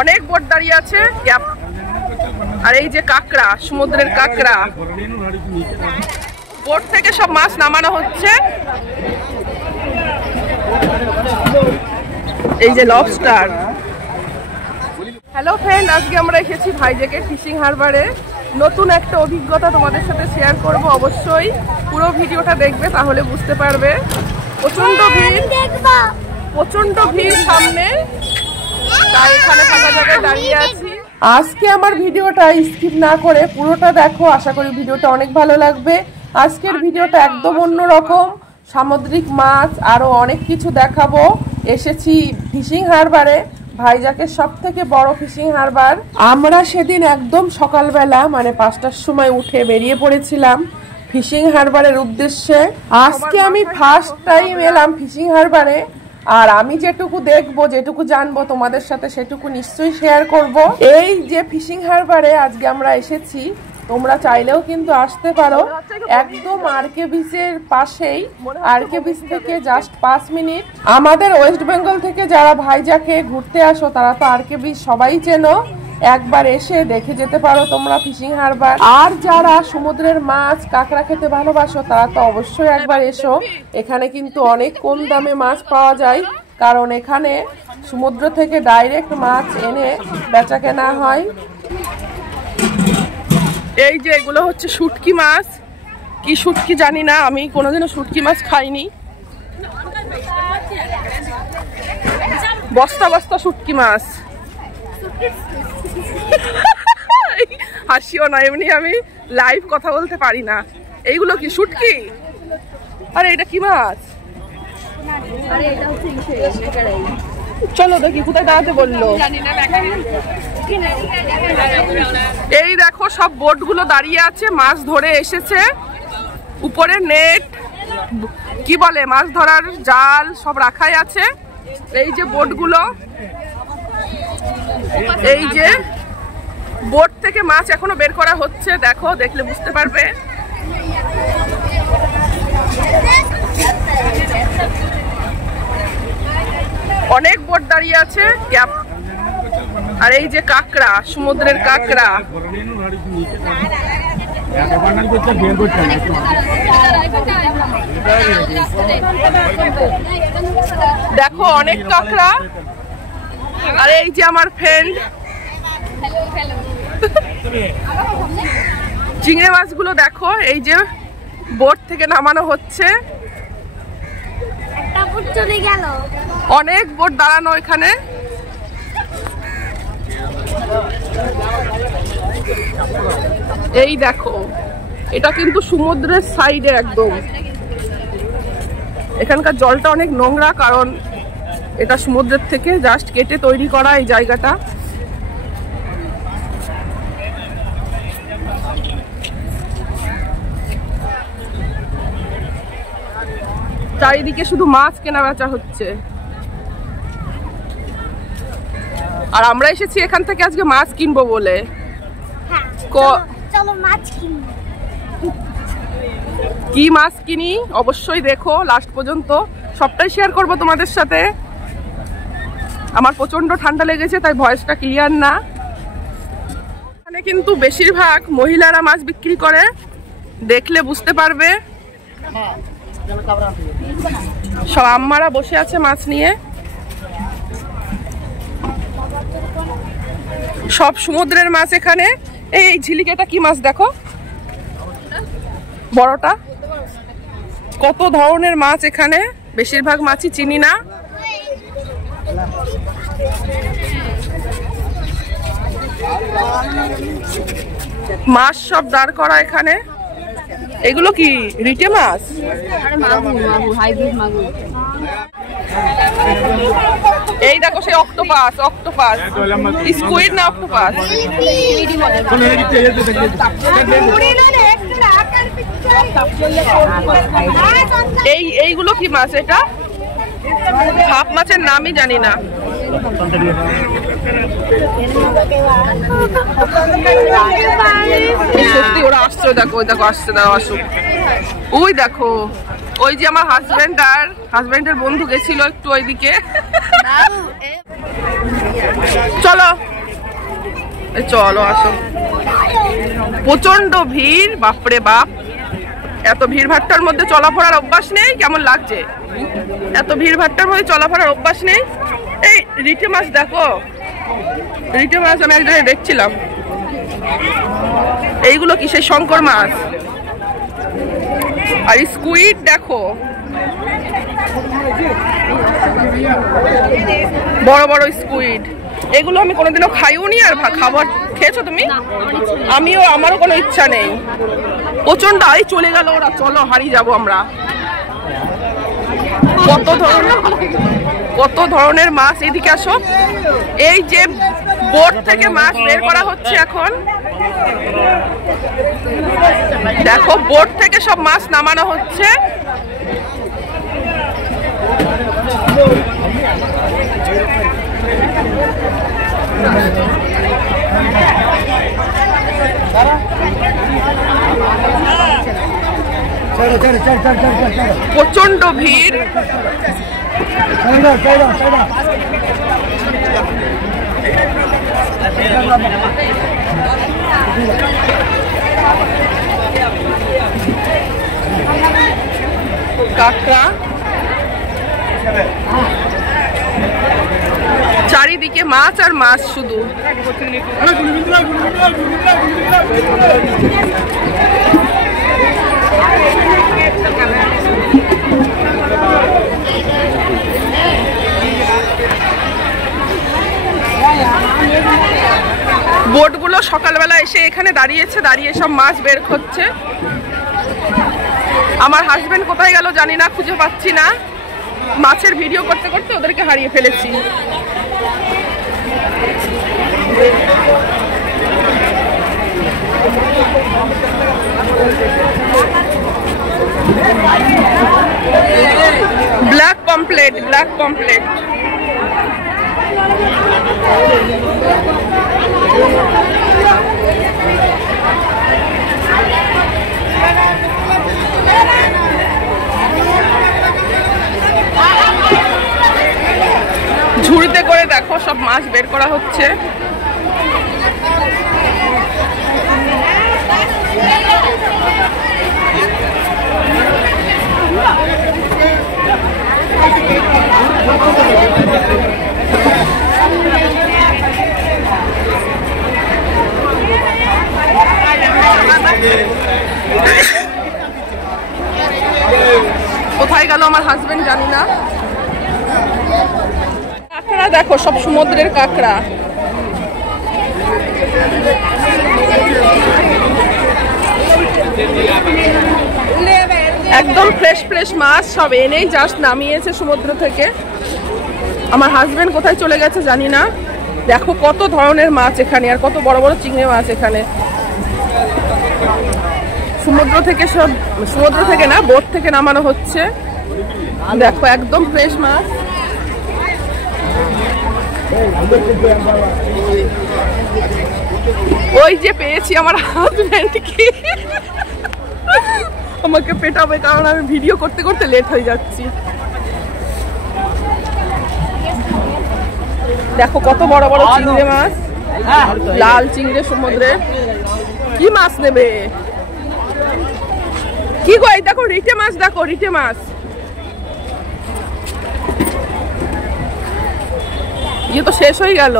অনেক বোট দাঁড়িয়ে আছে। আর এই যে কাঁকড়া, সমুদ্রের কাঁকড়া, বোট থেকে সব মাছ নামানো হচ্ছে। এই যে লবস্টার। হ্যালো ফ্রেন্ড, আজকে আমরা এসেছি ভাইজ্যাকের ফিশিং হারবারে। নতুন একটা অভিজ্ঞতা তোমাদের সাথে শেয়ার করব। অবশ্যই পুরো ভিডিওটা দেখবে, তাহলে বুঝতে পারবে। প্রচন্ড ভিড় সামনে, তাই এখানে থাকা জায়গায় দাঁড়িয়ে আছি। আজকে আমার ভিডিওটা স্কিপ না করে পুরোটা দেখো, আশা করি ভিডিওটা অনেক ভালো লাগবে। আজকের ভিডিওটা একদম অন্যরকম, সামুদ্রিক মাছ আরো অনেক কিছু দেখাবো। এসেছি ফিশিং হারবারে, ভাইজ্যাকের সব থেকে বড় ফিশিং হারবার। আমরা সেদিন একদম সকালবেলা মানে 5টার সময় উঠে বেরিয়ে পড়েছিলাম ফিশিং হারবারের উদ্দেশ্যে। আজকে আমি ফার্স্ট টাইম এলাম ফিশিং হারবারে, আর আমি যেটুকু দেখবো, যেটুকু জানবো তোমাদের সাথে সেটুকু নিশ্চয়ই শেয়ার করব। এই যে ফিশিং হারবারে আজকে আমরা এসেছি, তোমরা চাইলেও কিন্তু আসতে পারো। একদম আরকে বিচের পাশেই, আরকে বিচ থেকে জাস্ট 5 মিনিট। আমাদের ওয়েস্ট বেঙ্গল থেকে যারা ভাইজ্যাকে ঘুরতে আসো, তারা তো আরকে বিচ সবাই চেনো। একবার এসে দেখে যেতে পারো তোমরা ফিশিং হারবার। আর যারা সমুদ্রের মাছ কাঁকড়া খেতে ভালোবাসো, তারা তো অবশ্যই একবার এসো। এখানে কিন্তু অনেক কম দামে মাছ পাওয়া যায়, কারণ এখানে সমুদ্র থেকে ডাইরেক্ট মাছ এনে বেচা কেনা হয়। এই যে এগুলো হচ্ছে শুটকি মাছ। কি শুটকি জানি না, আমি কোনোদিনও শুটকি মাছ খাইনি। বস্তা বস্তা শুটকি মাছ। হাসিও না, এমনি আমি লাইভ কথা বলতে পারি না। এইগুলো কি শুটকি? আরে এটা কি মাছ? চলো দেখি কোথায় দাঁড়াতে বললো। এই দেখো সব বোট গুলো দাঁড়িয়ে আছে, মাছ ধরে এসেছে। উপরে নেট, কি বলে, মাছ ধরার জাল সব রাখাই আছে। এই যে বোট গুলো, এই যে বোট থেকে মাছ এখনো বের করা হচ্ছে। দেখো, দেখলে বুঝতে পারবে। অনেক বোট দাঁড়িয়ে আছে। আর এই যে কাঁকড়া, সমুদ্রের কাঁকড়া। দেখো অনেক কাঁকড়া। আর এই যে আমার ফ্রেন্ড, চিংড়ি মাছগুলো দেখো, এই যে বোট থেকে নামানো হচ্ছে। অনেক বোট দাঁড়ানো এখানে। এই দেখো, এটা কিন্তু সমুদ্রের সাইডে একদম। এখানকার জলটা অনেক নোংরা, কারণ এটা সমুদ্রের থেকে জাস্ট কেটে তৈরি করা এই জায়গাটা। চারিদিকে শুধু মাছ কেনা বেচা হচ্ছে। আর আমরা এসেছি এখান থেকে আজকে মাছ কিনবো বলে। চলো মাছ কিনবো। কি মাছ কিনি অবশ্যই দেখো লাস্ট পর্যন্ত, সবটাই শেয়ার করব তোমাদের সাথে। আমার প্রচন্ড ঠান্ডা লেগেছে, তাই ভয়েসটা ক্লিয়ার না। এখানে কিন্তু বেশিরভাগ মহিলারা মাছ বিক্রি করে, দেখলে বুঝতে পারবে। সব আম্মারা বসে আছে মাছ নিয়ে। সব সমুদ্রের মাছ এখানে। এই ঝিলিকেটা কি মাছ দেখো, বড়টা। কত ধরনের মাছ এখানে, বেশিরভাগ মাছই চিনি না। মাছ সব দাঁড় করা এখানে। এগুলো কি রিটে মাছ? এই দেখো সেই অক্টোপাস, অক্টোপাস, স্কুইড না অক্টোপাস। এইগুলো কি মাছ? এটা ভাপ মাছের নামই জানি না। সত্যি ওরা আসছে, দেখো ওই দেখো আসছে, দাও আসুক। ওই দেখো, ওই যে আমার হাজবেন্ড আর হাজবেন্ডের বন্ধু গেছিল একটু ওইদিকে। চলো। চলো আসো। প্রচন্ড ভিড়, বাপরে বাপ। এত ভিড় ভাট্টার মধ্যে চলাফেরার অভ্যাস নেই, কেমন লাগছে? এত ভিড় ভাট্টার মধ্যে চলাফেরার অভ্যাস নেই। এই রিটে মাছ দেখো, রিটে মাছ আমি এক জায়গায় দেখছিলাম। এইগুলো কি সেই শঙ্কর মাছ? আর স্কুইড দেখো, বড় বড় স্কুইড। এগুলো আমি কোনোদিনও খাইও নি। আর খাবার খেয়েছো তুমি? আমিও, আমারও কোনো ইচ্ছা নেই। প্রচন্ড আই চলে গেল ওরা। চলো হারিয়ে যাবো আমরা। কত ধরনের মাছ। এদিকে আসো। এই যে বোট থেকে মাছ বের করা হচ্ছে এখন, দেখো বোট থেকে সব মাছ নামানো হচ্ছে। প্রচন্ড ভিড়। কাঁকড়া, চারিদিকে মাছ আর মাছ শুধু। বোটগুলো সকালবেলা এসে এখানে দাঁড়িয়েছে, দাঁড়িয়ে সব মাছ বের করছে। আমার হাজবেন্ড কোথায় গেল জানি না, খুঁজে পাচ্ছি না। মাছের ভিডিও করতে করতে ওদেরকে হারিয়ে ফেলেছি। Black pomfret, black pomfret. ঝুড়িতে করে দেখো সব মাছ বের করা হচ্ছে। কোথায় গেল আমার হাজবেন্ড জানি না। কাঁকড়া দেখো, সব সমুদ্রের কাঁকড়া। একদম ফ্রেশ ফ্রেশ মাছ, সব এনেই জাস্ট নামিয়েছে সমুদ্র থেকে। আমার হাজবেন্ড কোথায় চলে গেছে জানি না। দেখো কত ধরনের মাছ এখানে, আর কত বড় বড় চিংড়ি মাছ এখানে। সমুদ্র থেকে সব, সমুদ্র থেকে না, বোট থেকে নামানো হচ্ছে। দেখো একদম ফ্রেশ মাছ। ওই যে পেয়েছি আমার হাজবেন্ডকে, আমাকে পেটাবে কারণ আমি ভিডিও করতে করতে লেট হয়ে যাচ্ছি। দেখো কত বড় বড় চিংড়ি মাছ, লাল চিংড়ি সমুদ্রে। কি মাছ নেবে? কি গো, এই দেখো রিটে মাছ, দেখো রিটে মাছ। ये तो শেষ হয়ে গেল।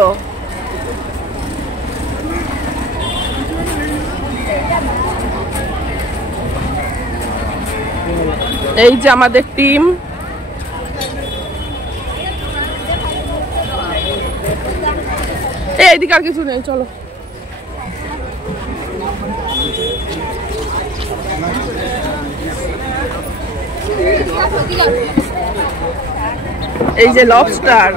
এই যে আমাদের টিম। এইদিকে আর কিছু নেই, চলো। এই যে লবস্টার,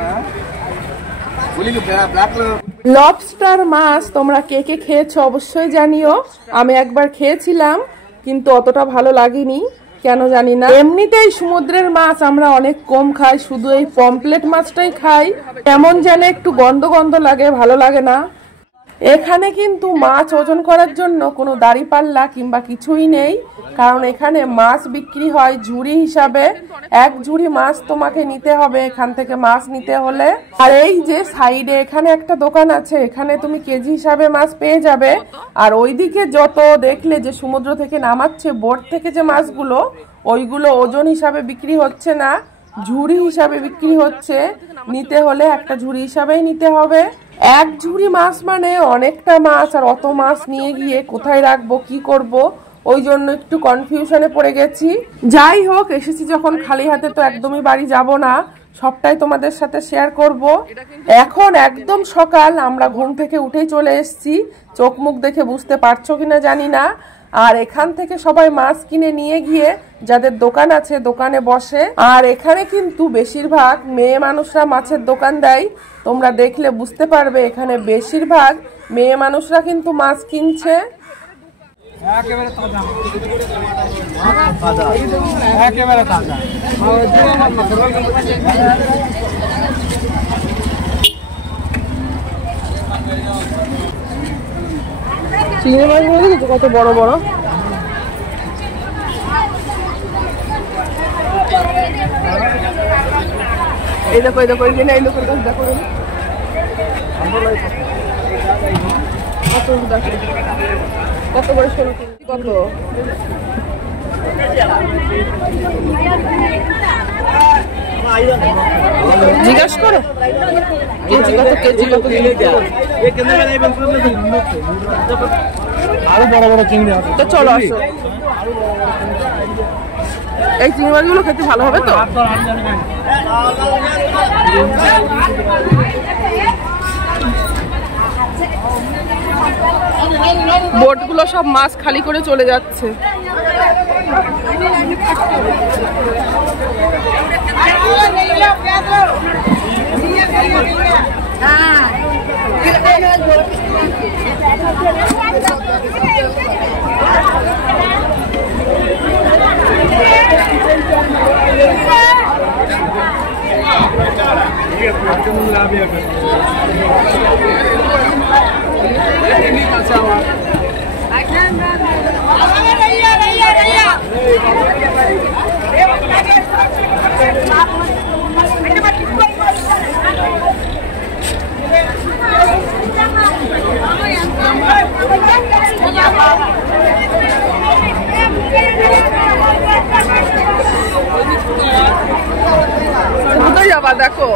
লবস্টার মাছ তোমরা কে কে খেয়েছো অবশ্যই জানিও। আমি একবার খেয়েছিলাম কিন্তু অতটা ভালো লাগেনি, কেন জানি না। এমনিতেই সমুদ্রের মাছ আমরা অনেক কম খাই, শুধু এই পমফ্লেট মাছটাই খাই। কেমন যেন একটু গন্ধ গন্ধ লাগে, ভালো লাগে না। এখানে কিন্তু মাছ ওজন করার জন্য কোনো দাঁড়িপাল্লা কিংবা কিছুই নেই, কারণ এখানে মাছ বিক্রি হয় ঝুড়ি হিসাবে। এক ঝুড়ি মাছ তোমাকে নিতে হবে এখান থেকে মাছ নিতে হলে। আর এই যে সাইডে এখানে একটা দোকান আছে, এখানে তুমি কেজি হিসাবে মাছ পেয়ে যাবে। আর ওইদিকে যত দেখলে যে সমুদ্র থেকে নামাচ্ছে বোট থেকে যে মাছগুলো, ওইগুলো ওজন হিসাবে বিক্রি হচ্ছে না, ঝুড়ি হিসাবে বিক্রি হচ্ছে। নিতে হলে একটা ঝুড়ি হিসাবেই নিতে হবে। এক ঝুড়ি মাছ মানে অনেকটা মাছ, আর অত মাছ নিয়ে গিয়ে কোথায় রাখবো, কি করব, ওই জন্য একটু কনফিউশনে পড়ে গেছি। যাই হোক, এসেছি যখন খালি হাতে তো একদমই বাড়ি যাব না, সবটাই তোমাদের সাথে শেয়ার করব। এখন একদম সকাল, আমরা ঘুম থেকে উঠেই চলে এসেছি। চোখ মুখ দেখে বুঝতে পারছো কিনা জানি না। আর এখান থেকে সবাই মাছ কিনে নিয়ে গিয়ে যাদের দোকান আছে দোকানে বসে। আর এখানে কিন্তু বেশিরভাগ মেয়ে মানুষরা মাছের দোকান দেয়, তোমরা দেখলে বুঝতে পারবে এখানে বেশিরভাগ মেয়ে মানুষরা কিন্তু মাছ কিনছে। চিংড়ি মাছগুলো দেখেছো কত বড় বড়। এই দেখো, এই দেখো, এই দেখো, দেখো কত বড় সরু, কত জিজ্ঞাসা করো কেজি কত, কেজি কত। আরো বড় বড় চিংড়ি আছে তো, চলো আসো। এই চিংড়ি মাছগুলো খেতে ভালো হবে তো। বোটগুলো সব মাছ খালি করে চলে যাচ্ছে। কোথায় যাবা দেখো।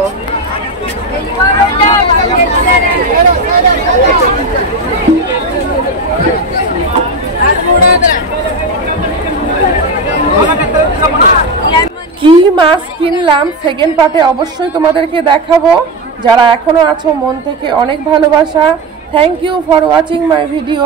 কি মাছ কিনলাম সেকেন্ড পার্টে অবশ্যই তোমাদেরকে দেখাবো। যারা এখনো আছো মন থেকে অনেক ভালোবাসা। Thank you for watching my video.